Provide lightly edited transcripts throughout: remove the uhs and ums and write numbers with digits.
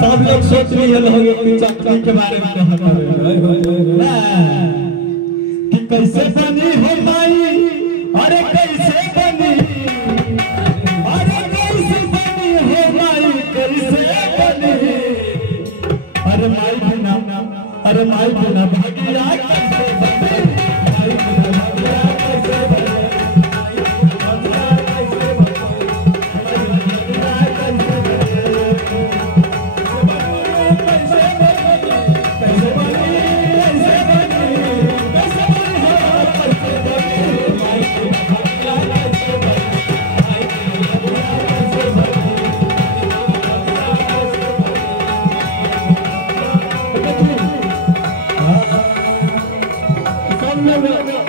सब लोग सोच रही है लोग कि चटनी के बारे में कहता है कि कैसे बनी हो माई, अरे कैसे बनी, अरे कैसे बनी हो माई, कैसे बनी, अरे माई बिना, अरे माई बिना भागिया कैसे बनी, माई बिना भागिया कैसे बनी,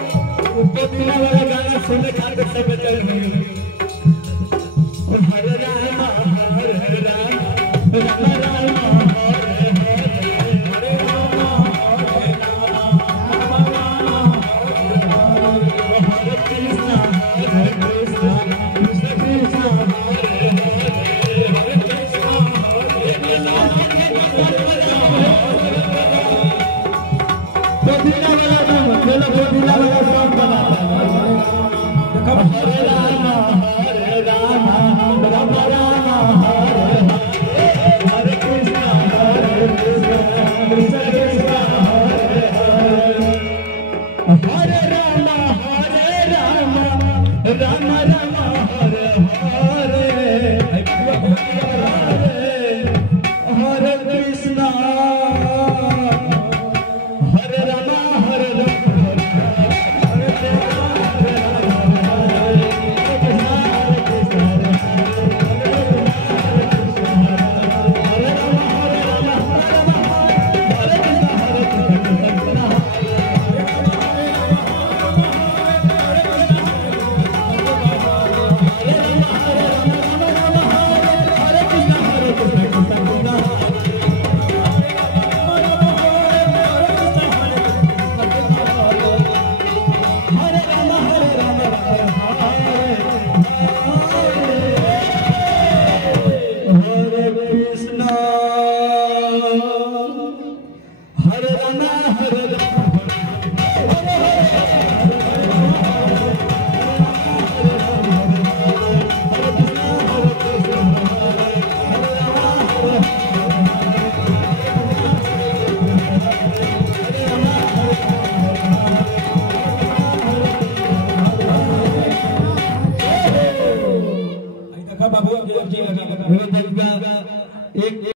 वाला गाना सुनने खाते सब चल रही है। हरे राम हरे राम राम राम हरे हरे हरे कृष्ण कृष्ण कृष्ण हरे हरे कृष्ण हरे वाला नाम बोलो बोधिला वाला सॉन्ग बना हरे राम राम राम हरे हरे कृष्ण कृष्ण कृष्ण हरे हरे राम राम राम हरे हरे हरे कृष्ण हरे राम हरे बाबू एक